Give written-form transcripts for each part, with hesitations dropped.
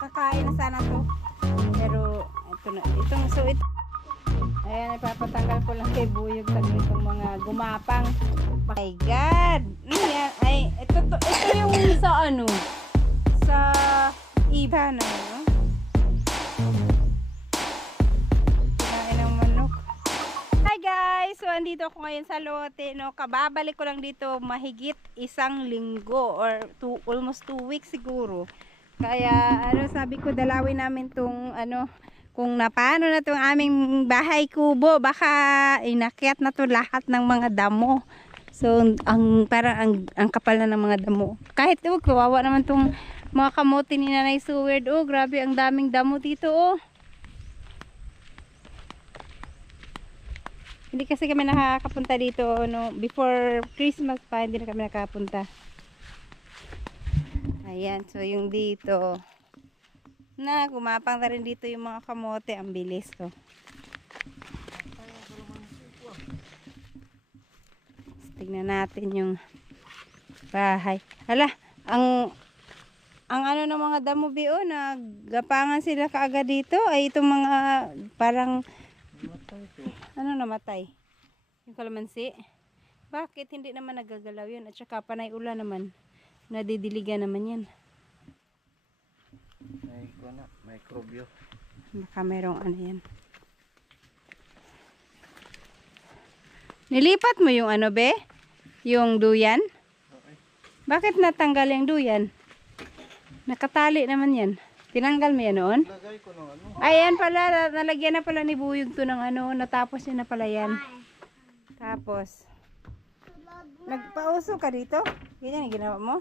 kakain na sana to. Pero ito na, itong suit. Ayan, ipapatanggal ko lang kay Buyog tagli itong mga gumapang. Oh my God! Ayan, ay, ito yung sa ano? Sa iba na, no? Kinain ng manok. Hi guys! So, andito ako ngayon sa lote, no? Kababalik ko lang dito mahigit 1 linggo or almost 2 weeks siguro. Kaya, ano, sabi ko, dalawin namin tong, ano, kung napaano na tong aming bahay kubo, baka inakyat na to lahat ng mga damo. So, parang ang kapal na ng mga damo. Kahit, kawawa naman tong mga kamote ni Nanay Seward. Oh, grabe, ang daming damo dito, oh. Hindi kasi kami nakakapunta dito, no, before Christmas pa, hindi na kami nakapunta. Ayan, so yung dito, na gumapang na rin dito yung mga kamote, ang bilis to. Tignan natin yung bahay. Hala, ang ano ng mga damo bio, nagapangan sila kaagad dito, ay itong mga parang ano namatay? Yung kalamansi. Bakit hindi naman nagagalaw yun? At saka panay ulan naman. Nadidiligan naman yan. May microbio. Baka merong ano yan. Nilipat mo yung ano be? Yung duyan? Okay. Bakit natanggal yung duyan? Nakatali naman yan. Tinanggal mo yan noon? Lagay ko ng ano. Ayan pala, nalagyan na pala ni Buyog to ng ano, natapos niya na pala yan. Tapos, nagpauso ka dito? Ganyan yung ginawa mo?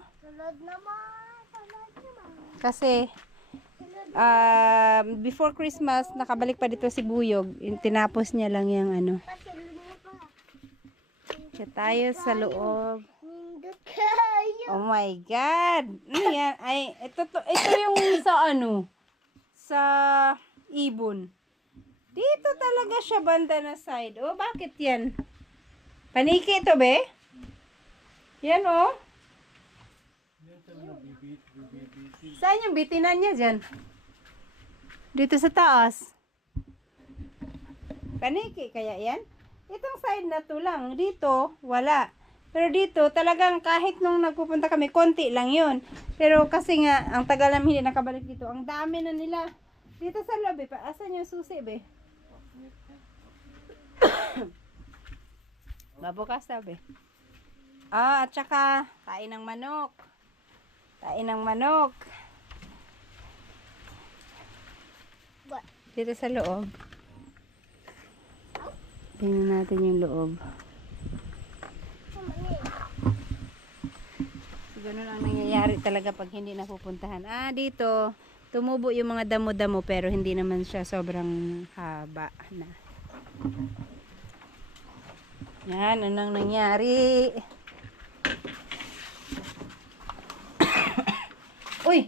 Kasi, before Christmas, nakabalik pa dito si Buyog. Tinapos niya lang yung ano. Kaya tayo sa loob. Oh my God! Ano yan? Ay, ito yung sa ano? Sa ibon. Dito talaga siya banda na side. Oh, bakit yan? Paniki ito, be? Yan, oh. Saan yung bitinan niya dyan? Dito sa taas. Paniki kaya yan? Itong side na to lang. Dito, wala. Pero dito, talagang kahit nung nagpupunta kami, konti lang yun. Pero kasi nga, ang tagal namin hindi nakabalik dito. Ang dami na nila. Dito sa loob, asan yung susi, be? Babukas na, be. Ah, at saka, tain ng manok. Tain ng manok. Dito sa loob. Tingnan natin yung loob. So, ganun ang nangyayari talaga pag hindi napupuntahan. Ah, dito, tumubo yung mga damo-damo pero hindi naman siya sobrang haba na. Yan, anong nangyari? Uy!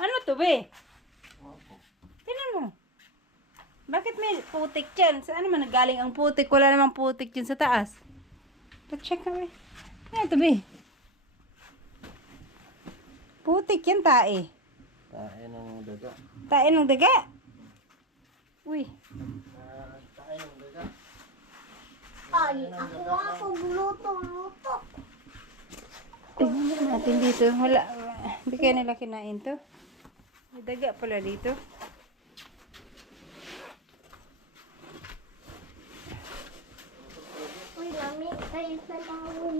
Ano to, be? Tingnan mo. Bakit may putik dyan? Saan naman nagaling ang putik? Wala namang putik dyan sa taas. Pa-check na, be. Ano to, be? Putik yan, tae. Tae ng daga. Tae ng daga. Uy. Tae ng daga. Ay, ako luto. Tingnan natin dito. Wala. Hindi kaya nila kinain to. May daga pala dito. Uy, mami, kayo sa tawon.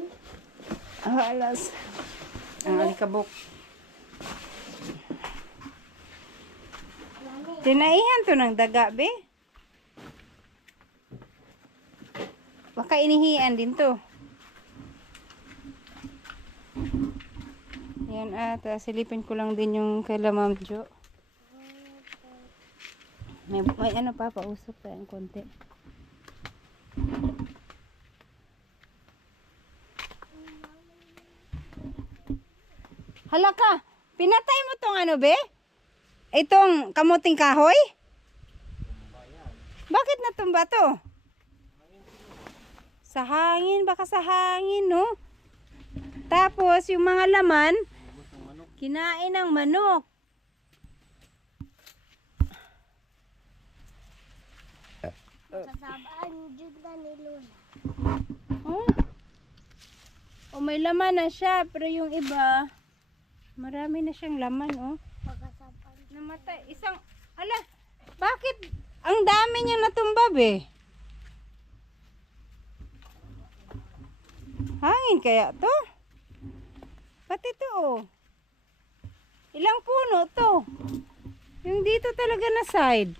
Ah, alas. Ang alikabok. Mami, Tinaihan to ng daga, be. Baka inihian din to. Yan silipin ko lang din yung kay Ma'am Jo. May ano pa, pausok tayong konti. Hala ka, pinatay mo tong ano, be? Itong kamuting kahoy? Bakit natumba to? Sa hangin, baka sa hangin, no? Tapos, yung mga laman, Kinain ng manok. Kasabaan dyan na ni Lola. Oh. Oh, may laman na siya. Pero yung iba, marami na siyang laman, oh. Pagkasabaan. Namatay. Ala, bakit ang dami niyang natumbab eh? Hangin kaya to? Pati to, oh. Ilang puno to? Yung dito talaga na side.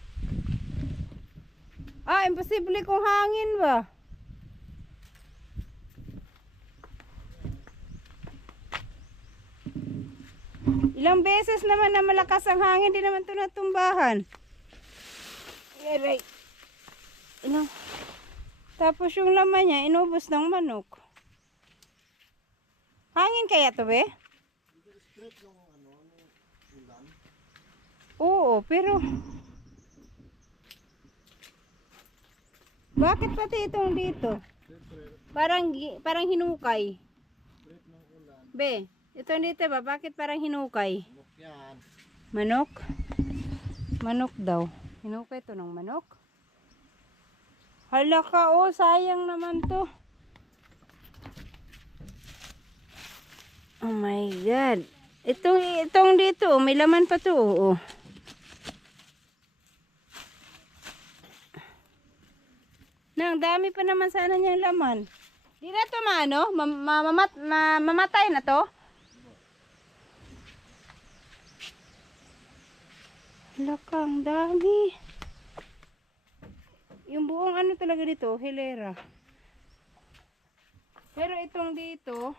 Imposible kung hangin ba? Ilang beses naman na malakas ang hangin, di naman ito natumbahan. Aray. Tapos yung laman niya, inubos ng manok. Hangin kaya to, be? Oo, pero bakit pati itong dito? Parang hinukay. Be, itong dito ba? Bakit parang hinukay? Yan. Manok? Manok daw. Hinukay ito ng manok? Hala ka, oh, sayang naman to. Oh my God. Itong dito, may laman pa to, oh. Nang dami pa naman sana niyang laman. Di na to mamatay na to? Lakang dami. Yung buong ano talaga dito, hilera. Pero itong dito,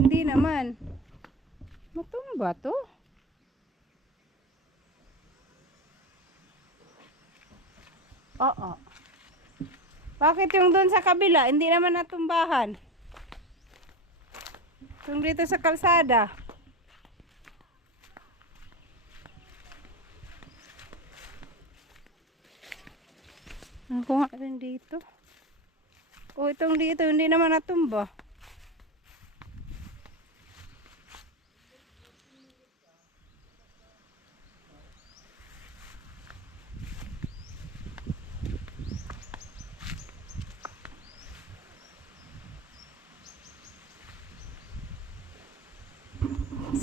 hindi naman. Matumba to? Oo. Bakit yung doon sa kabila, hindi naman natumbahan? Yung dito sa kalsada. Ako nga rin dito. O itong dito, hindi naman natumba.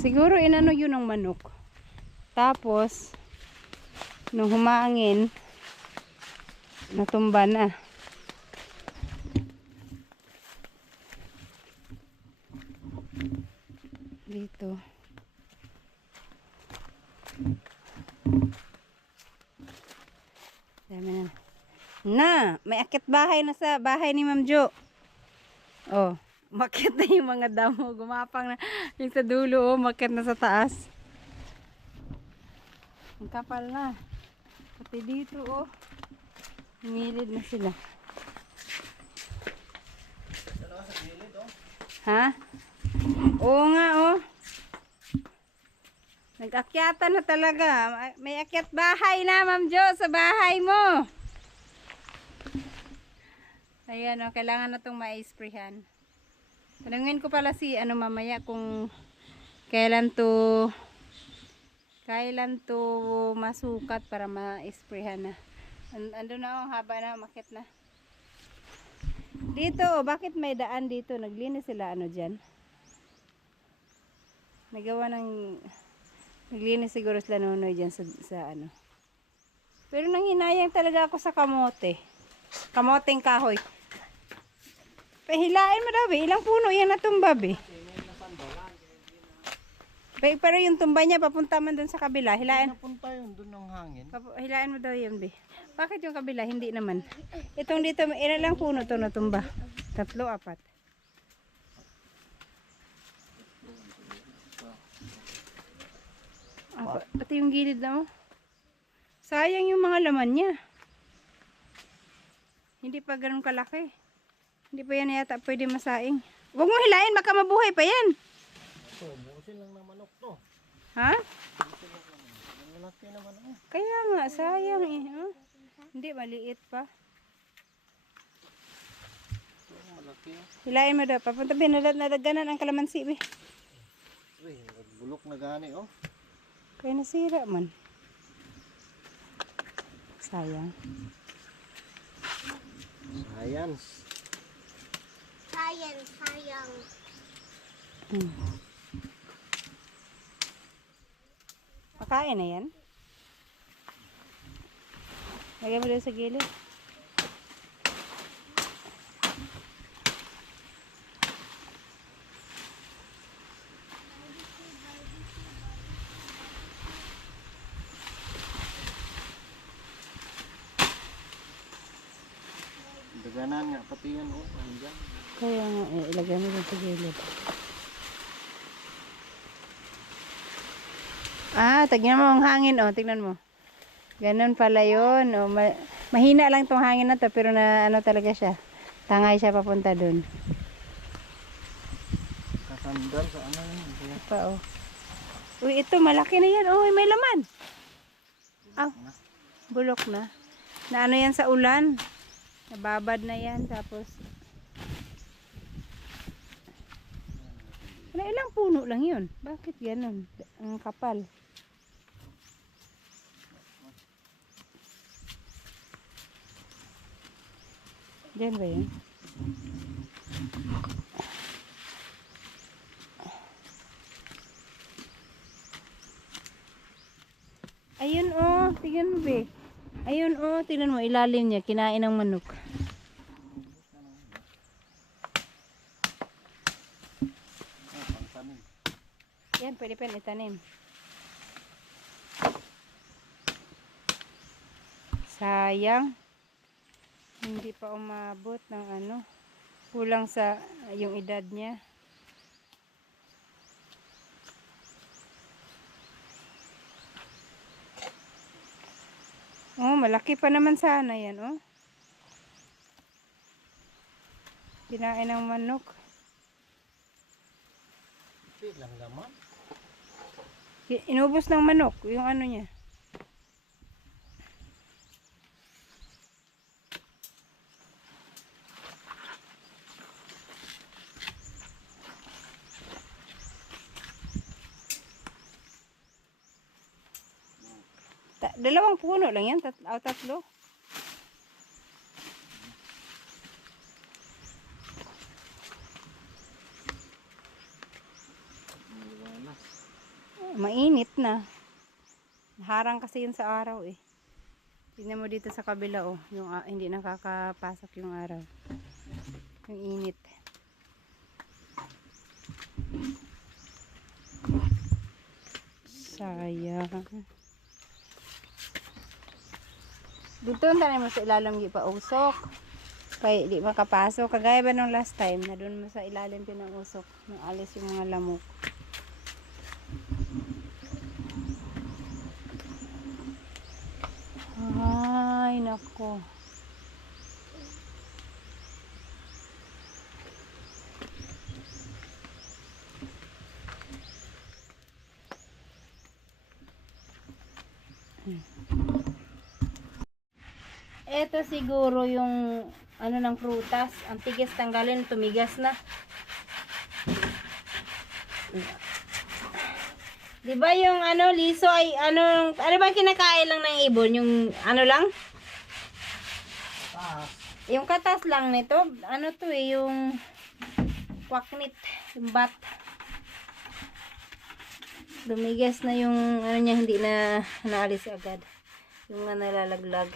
Siguro inano yun ng manok. Tapos, nung humangin, natumba na. Dito. Dami na. May akit bahay na sa bahay ni Ma'am Jo. Oh. Makit na yung mga damo. Gumapang na. Yung sa dulo, makit na sa taas. Ang kapal na. Pati dito, oh. Humilid na sila. Ha? Oo nga, oh. Nag-akyatan na talaga. May akyat bahay na, Ma'am Jo, sa bahay mo. Ayan, oh. Kailangan na itong ma-sprayhan. Tanungin ko pala si mamaya kung kailan to masukat para ma-sprayhan na. Ando na, haba na, makit na. Dito, bakit may daan dito? Naglinis sila dyan. Naglinis siguro sila nunoy dyan sa Pero nanghinayang talaga ako sa kamote. Kamoteng kahoy. Pahilain mo daw, ilang puno yan natumba, be. Pero yung tumba niya, papunta man dun sa kabila. Hilain. Napunta yun dun ng hangin. Hilain mo daw yun, be. Bakit yung kabila? Hindi naman. Itong dito, ilan lang puno to natumba? 3, 4. Pati yung gilid na, oh. Sayang yung mga laman niya. Hindi pa ganun kalaki. Hindi pa yan yata pwede masaing. Huwag mo hilain, baka mabuhay pa yan. Ito, buusin lang ng manok to. Ha? Malaki naman eh. Kaya nga, sayang eh. Huh? Hindi, maliit pa. Malaki. Hilain mo daw. Papunta, nadaganan ang kalamansi. Uy, bulok na gani oh. Kaya nasira man. Sayang. Science. Sayang, sayang. Hmm. Pakain na yan. Lagay mo doon sa gilid. Daganan nga pati yan oh. Nandiyan. Kaya nga, ilagay mo doon sa gilid. Tignan mo ang hangin, oh. Tignan mo. Ganun pala yun. Oh. Mahina lang tong hangin na to, pero na ano talaga siya. Tangay siya papunta doon. Kasandal sa ano yun. Pa, oh. Uy, ito, malaki na yan. Uy, may laman. Bulok na. Na ano yan sa ulan. Nababad na yan. Tapos, ilang puno lang yun. Bakit ganun? Ang kapal. Diyan ba yun? Ayun oh, tingnan mo be. Ayun oh, tingnan mo ilalim niya, kinain ng manok. Yan, pwede pa itanim. Sayang. Hindi pa umabot ng ano. Kulang sa yung edad niya. Oh, malaki pa naman sana yan, oh. Kinain ng manok. Lang laman. Inubos ng manok, yung ano niya. Dalawang puno lang yan, tatlo. Mainit na. Harang kasi yun sa araw eh. Tingnan mo dito sa kabila oh, yung hindi nakakapasok yung araw. Yung init. Sayang. Dito tayo mo sa ilalim di pa usok. Kaya di makapasok. Kagaya ba nung last time na doon mo sa ilalim pinang-usok nung alis yung mga lamok. Ay, nako. Ito siguro yung ano ng prutas. Ang tigas tanggalin, tumigas na. Di ba yung ano, liso ay ano ba kinakain lang ng ibon? Yung ano lang? Yung katas lang nito. Ano to eh, yung kwaknit, yung bat. Dumigas na yung ano niya, hindi na naalis agad. Yung nga nalalaglag.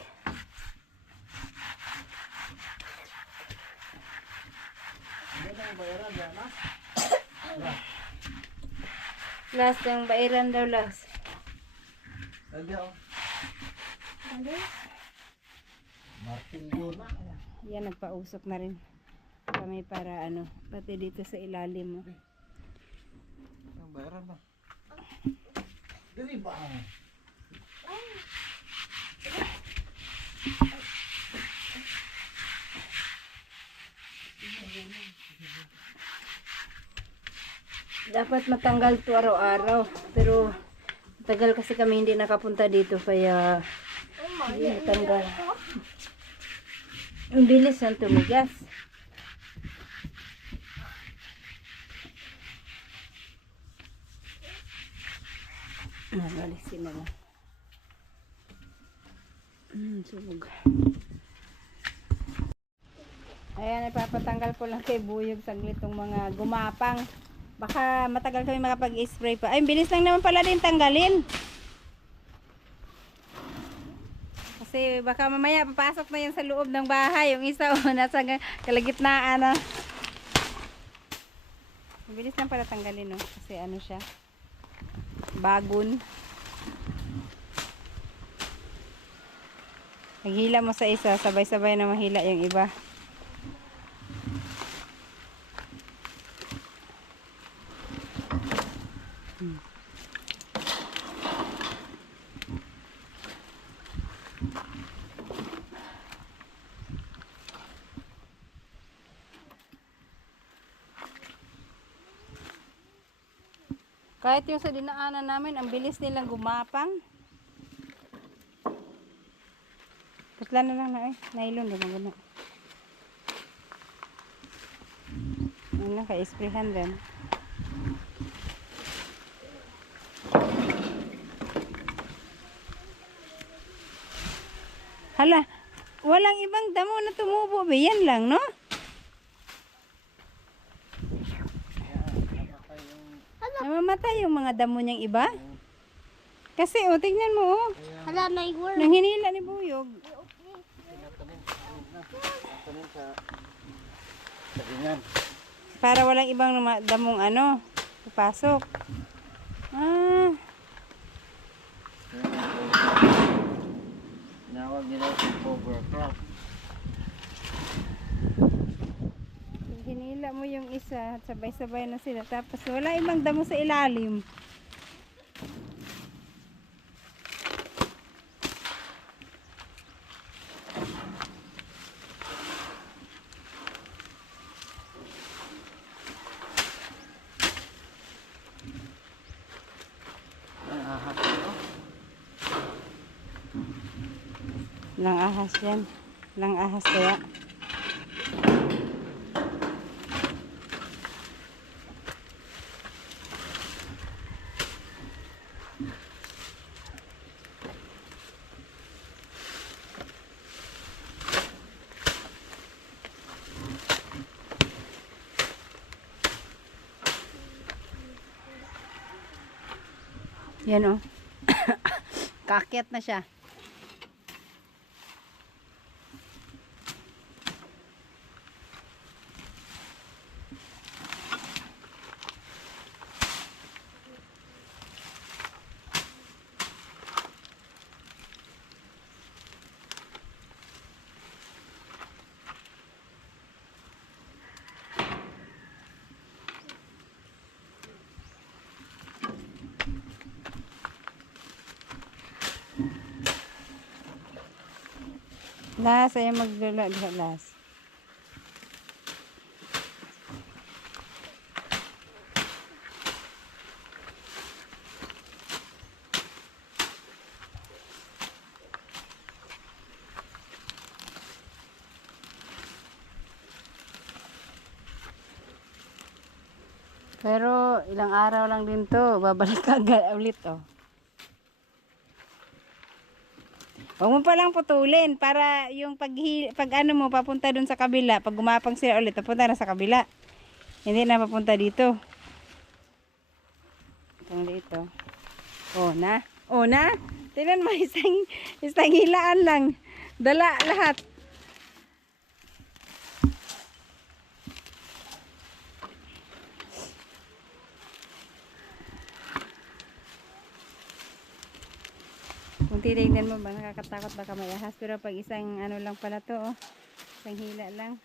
Last yung bairan daw last. Yan, nagpausok na rin kami para ano, pati dito sa ilalim. Ang bayaran ba? Dili ba? Dapat matanggal to araw-araw. Pero tagal kasi kami hindi nakapunta dito kaya hindi natanggal. Ang bilis ang tumigas. Alisin na lang. Subog. Ayan, ipapatanggal ko lang kay Buyog saglit tong mga gumapang. Baka matagal kami makapag-spray pa. Ay, bilis lang naman pala din tanggalin. Kasi baka mamaya papasok na yan sa loob ng bahay. Yung isa nasa kalagitnaan na. Bilis lang pala tanggalin, no? Kasi ano siya, bagon. Naghila mo sa isa, sabay-sabay na mahila yung iba. Kahit yung sa dinaanan namin, ang bilis nilang gumapang. Putla na lang na eh. Nylon, di ba gano'n? Ano, ka-sprayhan din. Hala, walang ibang damo na tumubo. Yan lang, no? Namamatay yung mga damo niyang iba. Kasi, oh, tingnan mo, oh. Hala, may worm. Nanghinila ni Buyog. Tanim sa sabingan. Para walang ibang damong ano, papasok. Ah, Tinawag nila sa cover crop. hinila mo yung isa at sabay-sabay na sila. Tapos wala ibang damo sa ilalim. Lang ahas yan. Lang ahas kaya. Yan o. Kaakyat na siya. Las, ayaw maglala diha las. Pero ilang araw lang din to, babalik agad ulit oh. Huwag mo palang putulin para yung pag ano mo papunta dun sa kabila. Pag gumapang sila ulit, papunta na sa kabila. Hindi na papunta dito. Itong dito. O na. O na. Tingnan mo, isang hilaan lang. Dala lahat. Kung titignan mo ba, nakakatakot baka may ahas. Pero pag isang ano lang pala to, oh. Isang hila lang.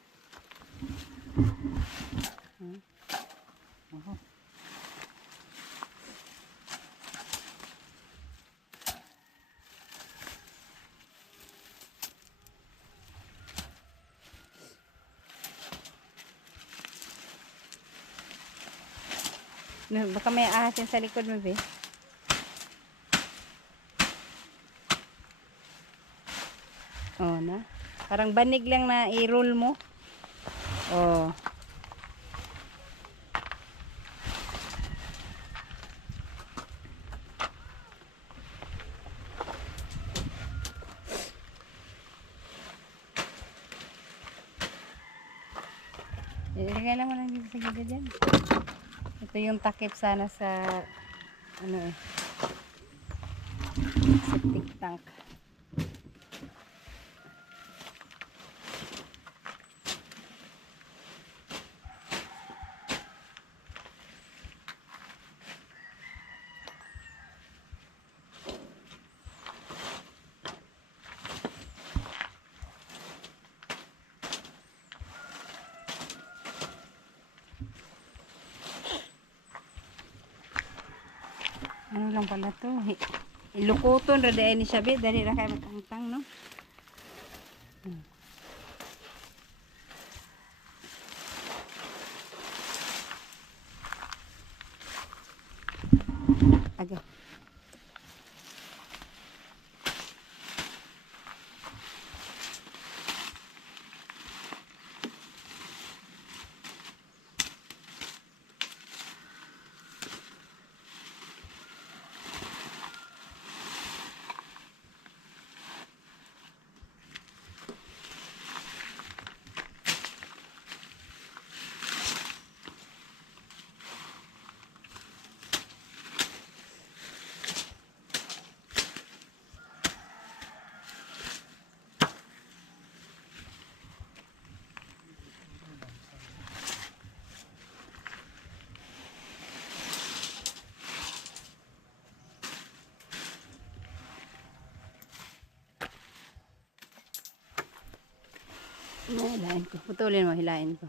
No, baka may ahas yan sa likod mo, be. Oh, na. Parang banig lang na i-roll mo. Oh. Ilagay lang mo lang dito sa gilid yan. Ito yung takip sana sa ano eh, septic tank. Ano lang pala to? Ilukuton ra dai ni sabi dali ra kay matangtang no. Aga. Hilahin ko. Putulin mo, hilahin ko.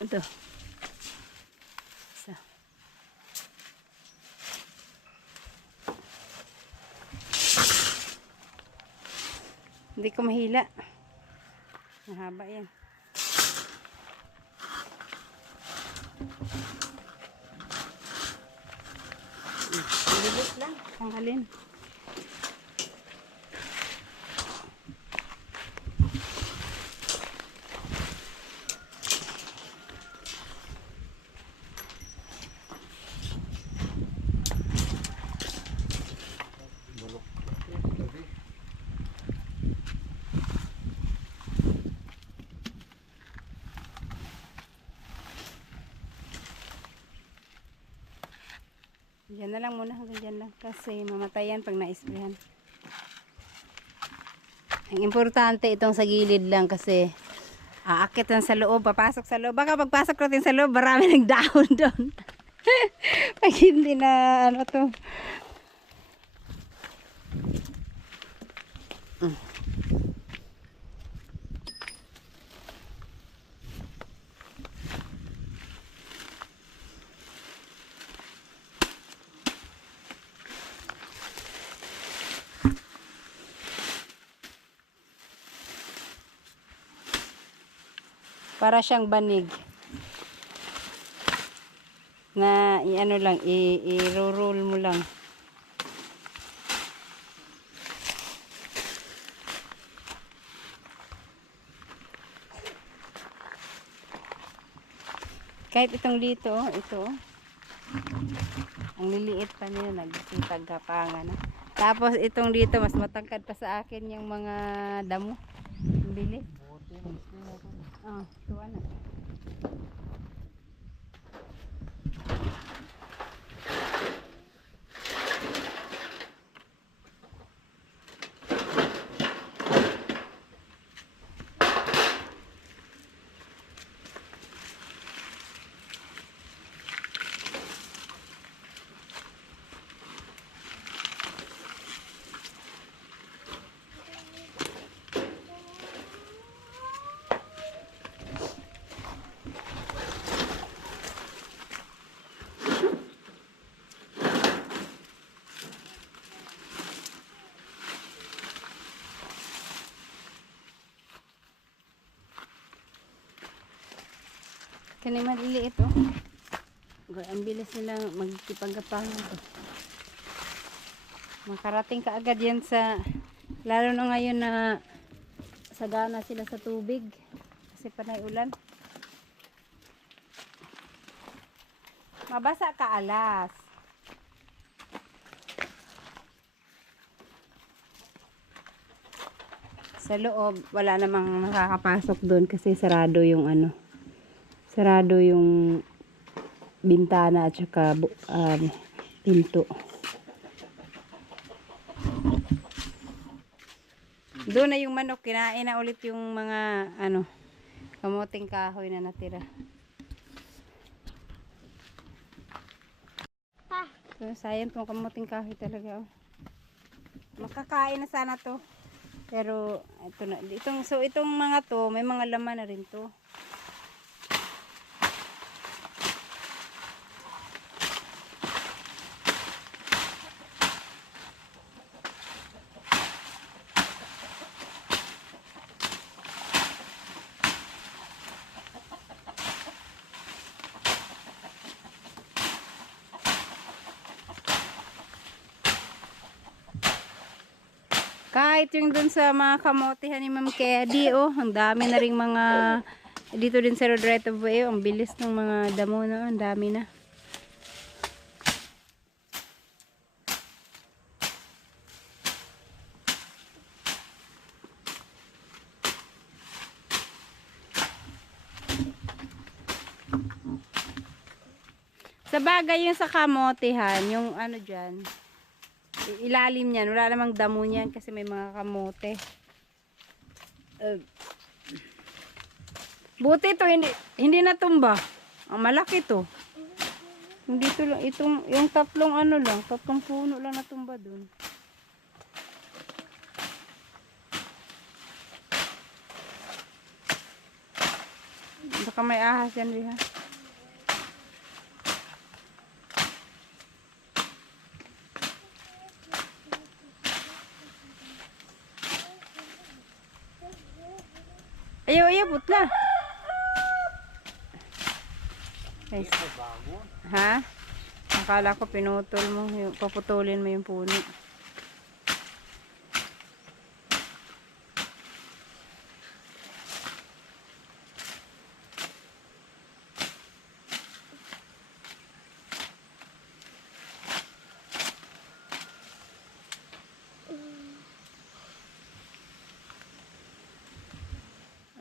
Ito. Isa. Hindi ko mahila. Mahaba yan. Bilis lang. Tanggalin. Diyan na lang muna, hanggang dyan lang kasi mamatayan pag na-sprayan. Ang importante itong sa gilid lang kasi aakit yan sa loob, papasok sa loob. Baka pagpasok natin sa loob, marami ng dahon doon. Pag hindi na ano to. Para siyang banig. Na i-ano lang, i-roll mo lang. Kahit itong dito, ito. Ang liliit pa nila, nagtagkapangan. Tapos itong dito, mas matangkad pa sa akin yung mga damo. Ang bilis. Oh, tuwa na. Kani maliliit oh. Ang bilis nila magkipagkapangan to. Makarating ka agad yan sa, lalo na ngayon na sagana sila sa tubig kasi panay ulan. Mabasa ka alas. Sa loob, wala namang nakakapasok doon kasi sarado yung ano. Sarado yung bintana at saka pinto. Doon na yung manok, kinain na ulit yung mga ano, kamuting kahoy na natira. Pa, So, sayang tong kamuting kahoy talaga. Oh. Makakain na sana to. Pero ito na, itong mga to, may mga laman na rin to. Kahit yung dun sa mga kamotihan ni Ma'am Kedi, oh, ang dami na ring mga, dito din sa Road Right of Way, oh, ang bilis ng mga damo na, ang dami na. Sa bagay yung sa kamotihan, yung ano dyan, ilalim niyan, wala namang damo niyan kasi may mga kamote. Buti to, hindi natumba. Ang malaki to. Yung dito lang, yung tatlong ano lang, tatlong puno lang natumba dun. Baka may ahas yan, Riha. Ayaw, ayaw, putla. Guys. Ha? Akala ko pinutol mo, paputulin mo yung puno.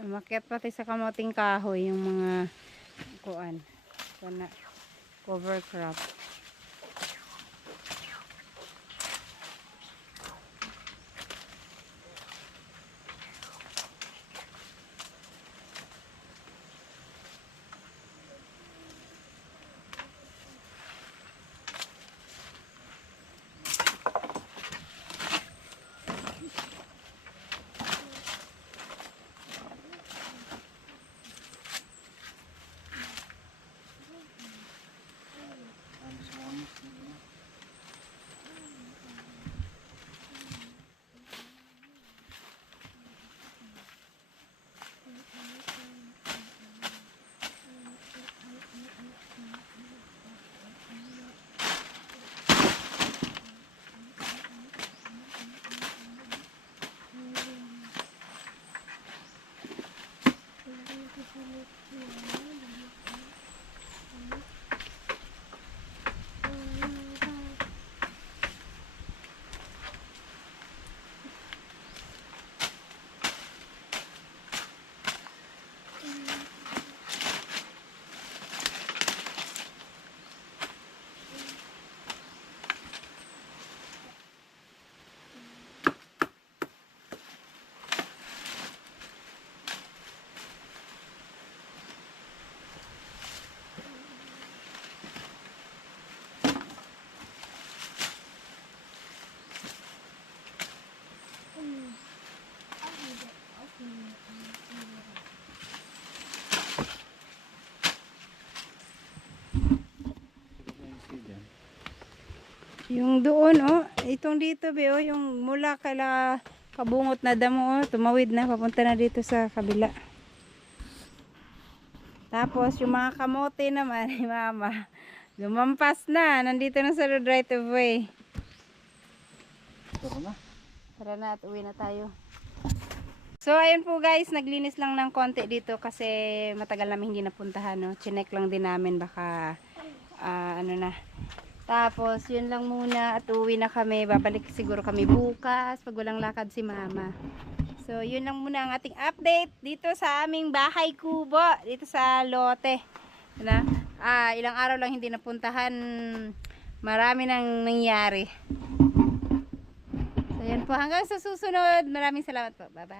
Umakyat pati sa kamoting kahoy yung mga kuan. Sana cover crop. Yung doon, oh, itong dito, be, oh, yung mula kala kabungot na damo, oh, tumawid na, papunta na dito sa kabila. Tapos, yung mga kamote naman, ni Mama, lumampas na, nandito na sa Road Right of Way. Tara na. Tara na at uwi na tayo. So, ayun po guys, naglinis lang ng konti dito kasi matagal namin hindi napuntahan, no? Chinek lang din namin, baka, ano na. Tapos, yun lang muna at uwi na kami. Babalik siguro kami bukas pag walang lakad si Mama. So, yun lang muna ang ating update dito sa aming bahay kubo, dito sa lote. Na, ilang araw lang hindi napuntahan, marami nang nangyari. So, yan po. Hanggang sa susunod. Maraming salamat po. Bye-bye.